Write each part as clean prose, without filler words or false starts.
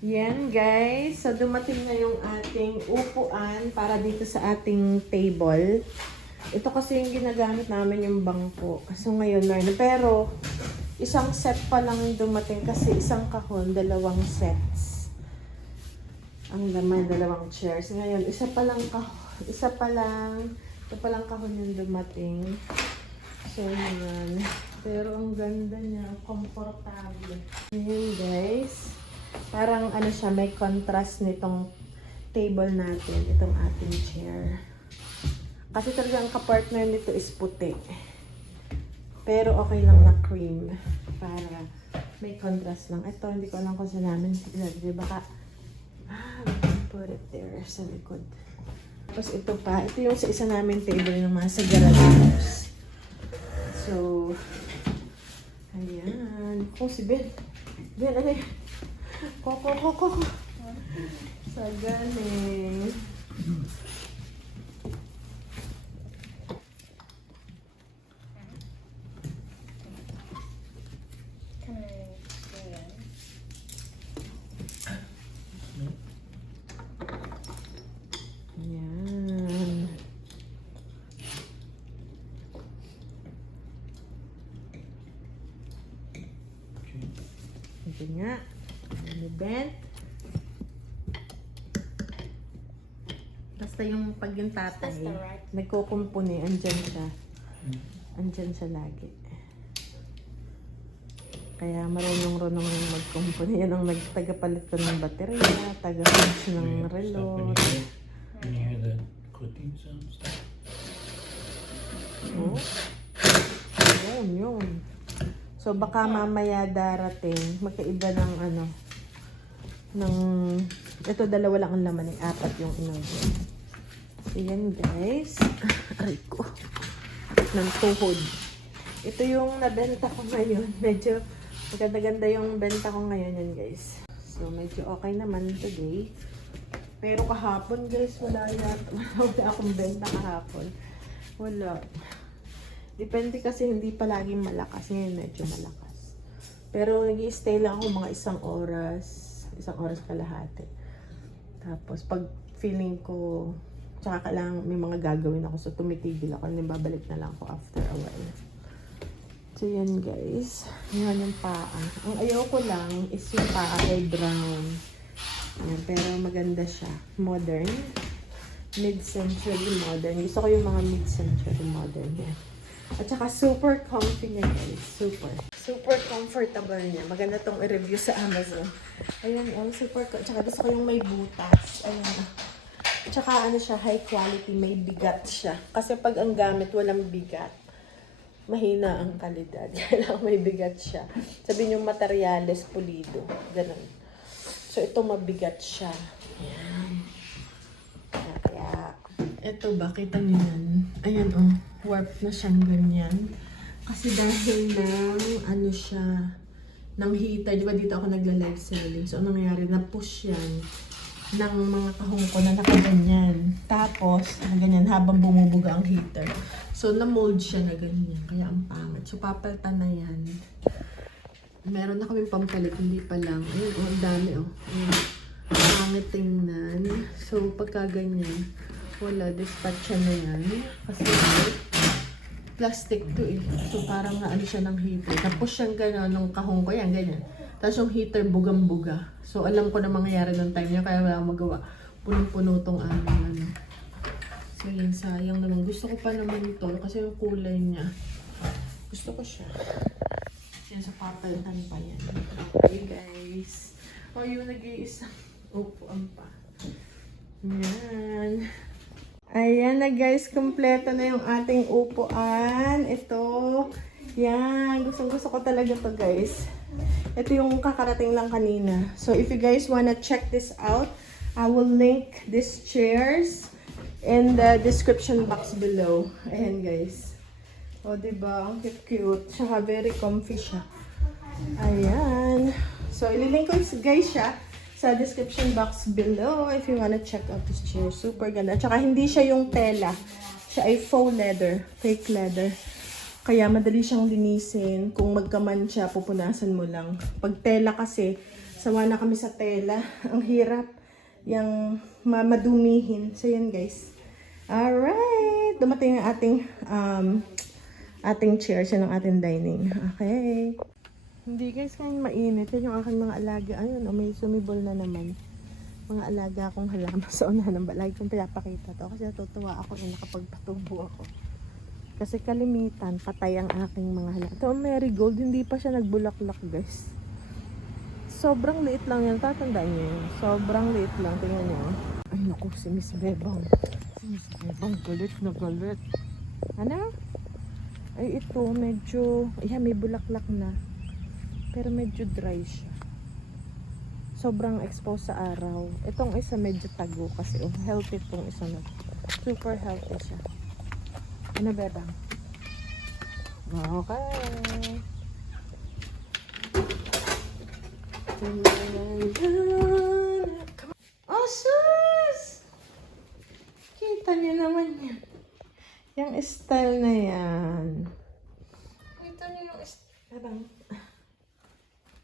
Yan guys, so dumating na yung ating upuan para dito sa ating table. Ito kasi yung ginagamit namin yung bangko. So ngayon meron. Pero isang set pa lang yung dumating kasi isang kahon, dalawang sets. Ang laman, dalawang chairs. Ngayon, ito pa lang kahon yung dumating. So yan. Pero ang ganda niya, komportable. Ayan guys. Parang ano siya, may contrast nitong table natin, itong ating chair. Kasi talaga ang kapartner nito is puti. Pero okay lang na cream. Para may contrast lang. Ito, hindi ko alam kung saan namin ilalagay. Baka, we can put it there sa likod. Tapos ito pa, ito yung sa isa namin table ng mga sagarados. So, ayan. Oh, si Ben. Ben, ano yan? Koko. Sa galing. Ayan. Ito nga. Ano Ben? Basta yung pag yung tatay, nagkukumpuni, andyan siya. Andyan siya lagi. Kaya marunong-runong yung magkumpuni. Yan ang nagtagapalit ko ng baterya, taga-fix ng relo. When you hear the clicking sounds. Oh. Yun. So baka mamaya darating, magkaiba ng ano, ng, ito dalawa lang ang laman, apat yung inanggo. Ayan guys. Aray ko. Ng tuhod. Ito yung nabenta ko ngayon. Medyo maganda-ganda yung benta ko ngayon yan guys. So medyo okay naman today. Pero kahapon guys, wala akong benta kahapon. Wala. Depende kasi hindi palaging malakas. Ngayon medyo malakas. Pero nag-i-stay lang ako mga isang oras kalahati. Tapos pag feeling ko, tsaka kailangan may mga gagawin ako. So tumitigil ako. And babalik na lang ako after a while. So yan guys. Yan yung paa. Ang ayaw ko lang is yung paa ay brown. Ayan, pero maganda siya. Modern. Mid-century modern. Gusto ko yung mga mid-century modern. Yan. At saka super comfy niya guys. Super comfortable niya. Maganda tong i-review sa Amazon. Ayan, super. Tsaka gusto ko yung may butas. Ayan. Tsaka ano siya, high quality. May bigat siya. Kasi pag ang gamit walang bigat, mahina ang kalidad. Kailangan may bigat siya. Sabihin yung materyales pulido. Ganun. So, ito mabigat siya. Ayan. Kaya, ito ba? Kita niyo yan? Ayan oh. Warp na siyang ganyan. Kasi dahil ng, ano siya, ng heater. Di ba dito ako nagla-live selling? So, anong nangyari? Na-push yan ng mga kahong ko na nakaganyan. Tapos, ganyan habang bumubuga ang heater. So, na-mold siya na ganyan. Kaya ang pangit. So, papalitan na yan. Meron na kaming pampalit, hindi pa lang. Ayun, oh, ang dami, oh. Ayun. Pangit tingnan. So, pagka ganyan, wala, dispatch na yan. Kasi, plastic to eh. So, parang ano siya ng heater. Tapos siyang gano'n, nung kahong ko yan, ganyan. Tapos yung heater bugang-buga. So, alam ko na mangyayari ng time niya, kaya wala akong magawa. Punong-puno tong ano. So, yun, sayang naman. Gusto ko pa naman ito kasi yung kulay niya. Gusto ko siya. Yan, sa papalitan pa yan. Okay, guys. O, yung nag-iisang upuan pa. Yan. Ayan na guys, kompleto na yung ating upuan. Ito. Yan. Gustong-gusto ko talaga to guys. Ito yung kakarating lang kanina. So, if you guys wanna check this out, I will link these chairs in the description box below. Ayan guys. O, diba? Ang cute-cute. Tsaka very comfy siya. Ayan. So, ililink ko guys siya sa description box below if you wanna check out this chair. Super ganda. Tsaka hindi siya yung tela. Siya ay faux leather. Fake leather. Kaya madali siyang linisin. Kung magkaman siya, pupunasan mo lang. Pag tela kasi, Sawa na kami sa tela. Ang hirap. Yung madumihin. So, yan guys. Alright. Dumating ang ating chair siya ng ating dining. Okay. Hindi guys, ngayon mainit. Yan yung aking mga alaga. Ayun, may sumibol na naman. Mga alaga akong halaman sa unahan ng balay. Kung pinapakita to. Kasi natutuwa ako na nakapagpatubo ako. Kasi kalimitan, patay ang aking mga halaman. Ito ang marigold, hindi pa siya nagbulaklak guys. Sobrang liit lang yan. Tatandaan niyo yun. Sobrang liit lang. Tingnan niyo. Ay naku, si Miss Bebang. Si Miss Bebang, galit na galit. Ano? Ay ito, medyo, ayan, may bulaklak na. Pero medyo dry siya. Sobrang exposed sa araw. Itong isa medyo tago kasi healthy itong isa na. Super healthy siya. Ano Bebang? Okay. Oh, sus! Kita niyo naman yan. Yung style na yan. Kita niyo yung style.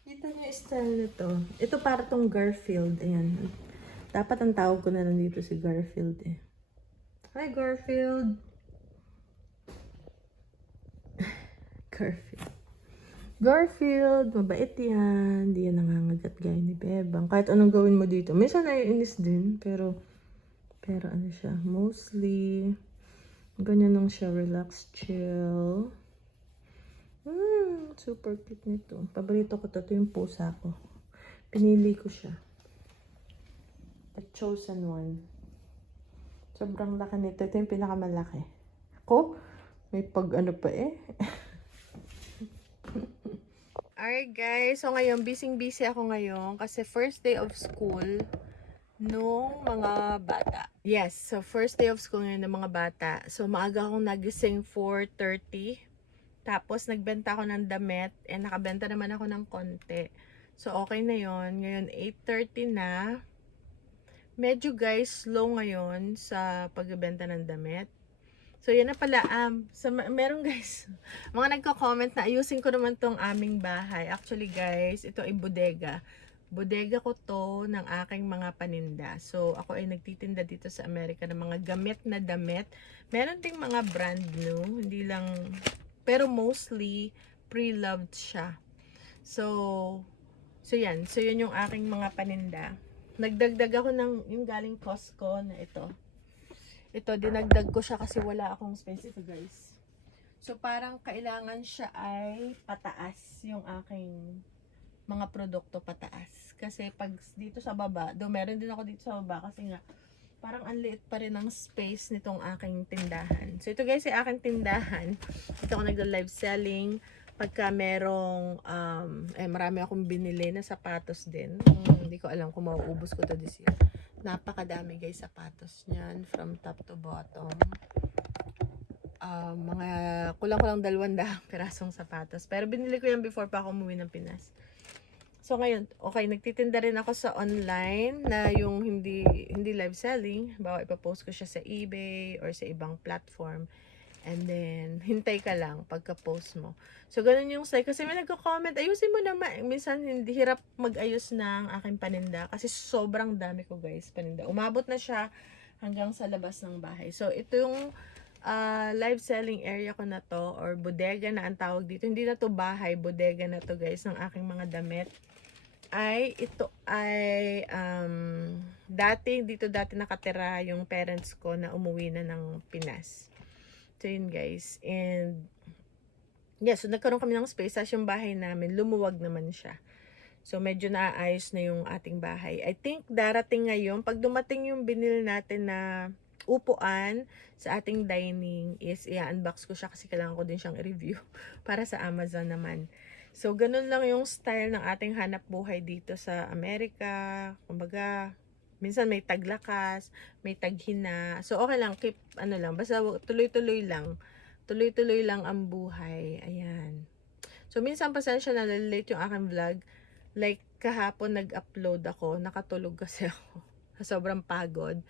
Kita niyo yung style nito. Ito para tong Garfield. Ayan. Dapat ang tawag ko na lang dito si Garfield eh. Hi Garfield! Garfield. Garfield, mabait yan. Hindi yan nangangagat gaya ni Bebang. Kahit anong gawin mo dito. Minsan naiinis din. Pero ano siya. Mostly, ganyan lang siya. Relax, chill. Super cute nito. Paborito ko to. Ito yung pusa ko. Pinili ko siya. The chosen one. Sobrang laki nito. Ito yung pinakamalaki. Ako, may pag ano pa eh. Alright guys, so ngayon busy ako ngayon kasi first day of school nung mga bata. Yes, so first day of school ngayon ng mga bata. So maaga akong nagising 4:30. Tapos nagbenta ako ng damit and nakabenta naman ako ng konti. So okay na yon. Ngayon 8:30 na. Medyo guys slow ngayon sa pagbebenta ng damit. So, yan na pala. Meron guys, mga nagko-comment na ayusin ko naman tong aming bahay. Actually guys, ito ay bodega. Bodega ko to ng aking mga paninda. So, ako ay nagtitinda dito sa Amerika ng mga gamit na damit. Meron ding mga brand new. Hindi lang, pero mostly pre-loved siya. So yan. So, yun yung aking mga paninda. Nagdagdag ako ng yung galing Costco na ito. Ito, dinagdag ko siya kasi wala akong space ito guys. So, parang kailangan siya ay pataas yung aking mga produkto pataas. Kasi pag dito sa baba, meron din ako dito sa baba kasi nga, parang ang liit pa rin ang space nitong aking tindahan. So, ito guys, yung aking tindahan. Ito ako nagla-live selling. Pagka merong, marami akong binili na sapatos din. Hindi ko alam kung mauubos ko to this year. Napakadami guys sapatos niyan from top to bottom. Mga kulang-kulang 200 pirasong sapatos. Pero binili ko yan before pa ako umuwi ng Pinas. So ngayon, okay, nagtitinda rin ako sa online na yung hindi live selling. Bawa ipapost ko siya sa eBay or sa ibang platform. And then, hintay ka lang pagka-post mo. So, ganun yung site. Kasi may nagko-comment, ayusin mo naman. Minsan, hindi hirap mag-ayos ng aking paninda. Kasi sobrang dami ko, guys, paninda. Umabot na siya hanggang sa labas ng bahay. So, ito yung live selling area ko na to. Or bodega na ang tawag dito. Hindi na to bahay, bodega na to, guys, ng aking mga damit. Ito ay, dati nakatira yung parents ko na umuwi na ng Pinas. So yun guys, and yeah, so nagkaroon kami ng space. As yung bahay namin, lumuwag naman siya. So medyo naayos na yung ating bahay. I think darating ngayon, pag dumating yung binil natin na upuan sa ating dining is i-unbox ko siya kasi kailangan ko din siyang i-review para sa Amazon naman. So ganun lang yung style ng ating hanap buhay dito sa Amerika. Kumbaga, minsan may taglakas, may taghina. So, okay lang. Keep, basta tuloy-tuloy lang. Tuloy-tuloy lang ang buhay. Ayan. So, minsan pasensya na late yung aking vlog. Like, kahapon nag-upload ako. Nakatulog kasi ako. Sobrang pagod.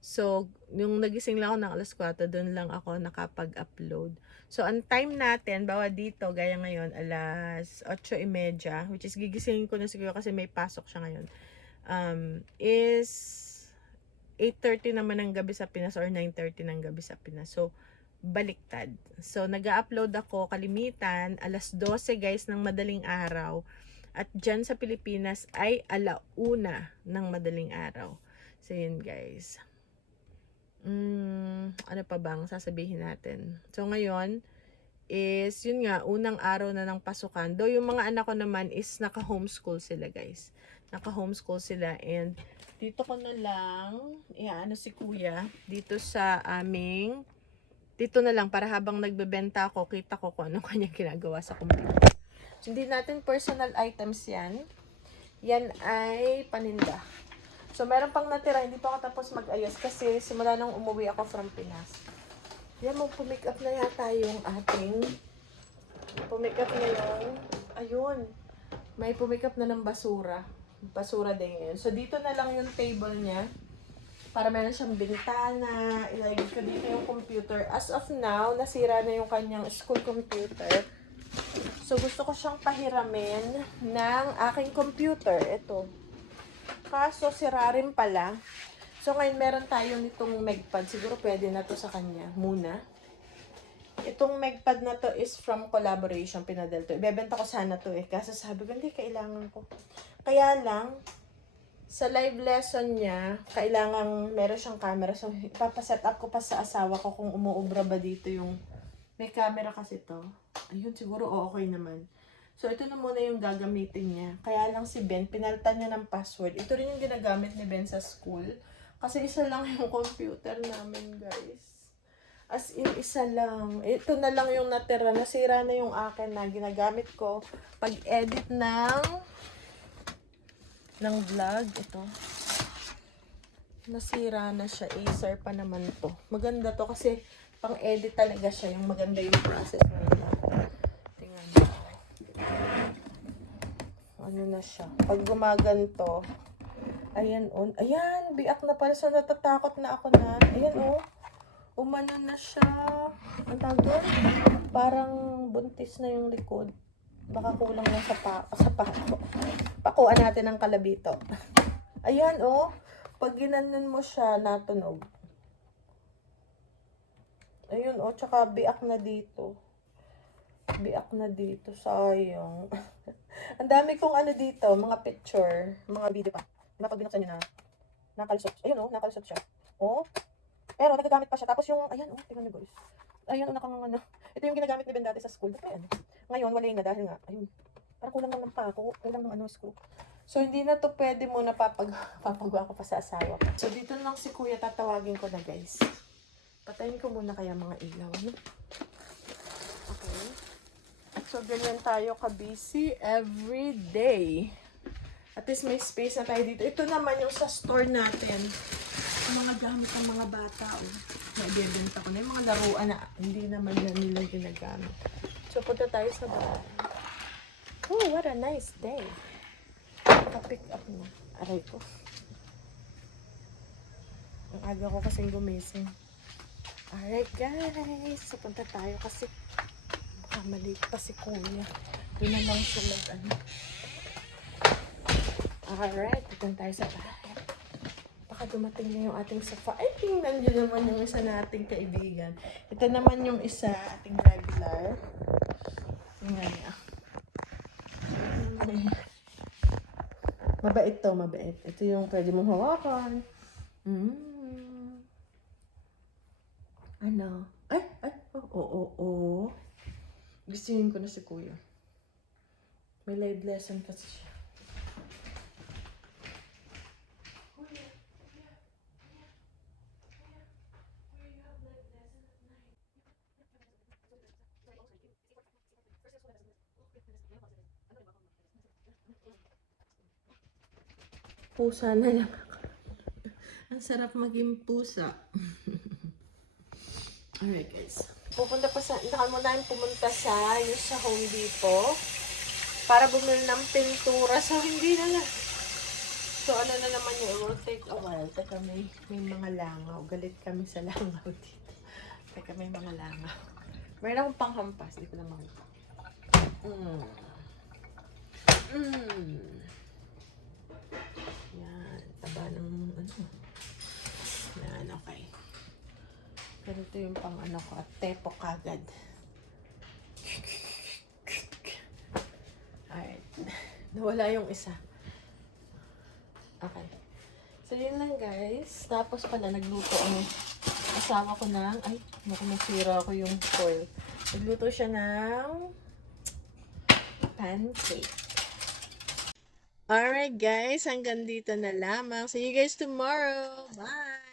So, yung nagising lang ako ng alas 4, doon lang ako nakapag-upload. So, ang time natin, bawa dito, gaya ngayon, alas 8:30, which is gigisingin ko na siguro kasi may pasok siya ngayon, is 8:30 naman ng gabi sa Pinas or 9:30 ng gabi sa Pinas. So, baliktad. So, nag-upload ako kalimitan, alas 12 guys ng madaling araw. At dyan sa Pilipinas ay 1:00 ng madaling araw. So, yun guys. Ano pa bang sasabihin natin? So, ngayon is, yun nga, unang araw na ng pasukan. Though yung mga anak ko naman is naka-homeschool sila guys. Naka-homeschool sila and dito ko na lang, ano si kuya, dito sa aming, dito na lang para habang nagbebenta ako, kita ko kung anong kanyang ginagawa sa computer. So, hindi natin personal items yan. Yan ay paninda. So, meron pang natira. Hindi pa ako tapos mag-ayos kasi simula nung umuwi ako from Pinas. Yan, mag-pumick up na yata yung ating, pumick up na yung, ayun, may pumick up na ng basura. Basura din yun. So, dito na lang yung table niya. Para meron siyang bintana. Ilagay ko dito yung computer. As of now, nasira na yung kanyang school computer. So, gusto ko siyang pahiramin ng aking computer. Ito. Kaso, sira rin pala. So, ngayon meron tayo nitong Megpad. Siguro pwede na to sa kanya. Muna. Itong Megpad na to is from collaboration. Pinadal to. Ibebenta ko sana to eh. Kaso sabi ko, hindi, kailangan ko. Kaya lang, sa live lesson niya, kailangan meron siyang camera. So, ipapaset up ko pa sa asawa ko kung umuubra ba dito yung may camera kasi to. Ayun, siguro okay naman. So, ito na muna yung gagamitin niya. Kaya lang si Ben, pinalitan niya ng password. Ito rin yung ginagamit ni Ben sa school. Kasi isa lang yung computer namin, guys. As in, isa lang. Ito na lang yung natira. Nasira na yung akin na ginagamit ko pag-edit ng vlog. Ito. Nasira na siya. Acer pa naman to. Maganda to kasi pang-edit talaga siya. Yung maganda yung process nila. Tingnan mo. Ano na siya. Pag gumaganto, ayan on. Ayan, biak na pala. So, natatakot na ako na. Ayan o. Umano na siya. Ang tawag doon? Parang buntis na yung likod. Baka kulang lang sa pako. Pakuan natin ng kalabito. Ayan o. Pag ginanon mo siya, natunog. Ayun o. Tsaka biak na dito. Biak na dito. Sayang. Ang dami kong ano dito. Mga picture. Mga video pa. Pag binuksan nyo na. Nakalusot. Ayun o. Nakalusot siya. O. Pero nagagamit pa siya. Tapos yung, ayan o. Tingnan nyo guys. Ayun o. Ano. Ito yung ginagamit ni Ben dati sa school. Ayan. Ngayon, wala na dahil nga. Ayun. Parang kulang lang ng pako. Kulang ng ano, screw. So, hindi na to pwede muna papagawa ko pa sa asawa ko. So, dito lang si kuya. Tatawagin ko na guys. Patayin ko muna kaya mga ilaw. No? Okay. So, ganyan tayo ka-busy every day. At least may space na tayo dito. Ito naman yung sa store natin. Yung mga gamit ng mga bata. Naibibenta ko na yung mga laruan na hindi naman na nila ginagamit. So, punta tayo sa bahay. Oh, what a nice day. Naka-pick up na. Aray ko. Ang aga ko kasing gumising. Alright guys. So, punta tayo kasi baka maliit pa si kuya. Doon na lang sila. Alright. Punta tayo sa bahay. Baka dumating na yung ating sofa. Ay, tingnan nyo naman yung isa nating kaibigan. Ito naman yung isa ating regular. Tingnan niya. Mabait to, mabait. Ito yung pwede mong hawakan. Ano? Ay! Oo. Gisingin ko na si kuya. May live lesson kasi siya. Pusa na lang ako. Ang sarap maging pusa. Alright guys. Pupunta pa sa, mo na pumunta sa Home Depot para bumili ng pintura. So hindi na lang. So, ano na naman yun, it will take a while. Teka, may mga langaw. Galit kami sa langaw dito. Teka, may mga langaw. Meron akong panghampas. Di ko na makita. Yan. Taba ng ano. Yan, okay. Pero ito yung pang ano ko. At tepo kagad. Alright. Nawala yung isa. Okay. So, yun lang guys. Tapos pala, nagluto ang asawa ko ng, ay, naku, nasira ko yung foil. Nagluto siya ng pancake. Alright guys, hanggang dito na lamang. See you guys tomorrow. Bye!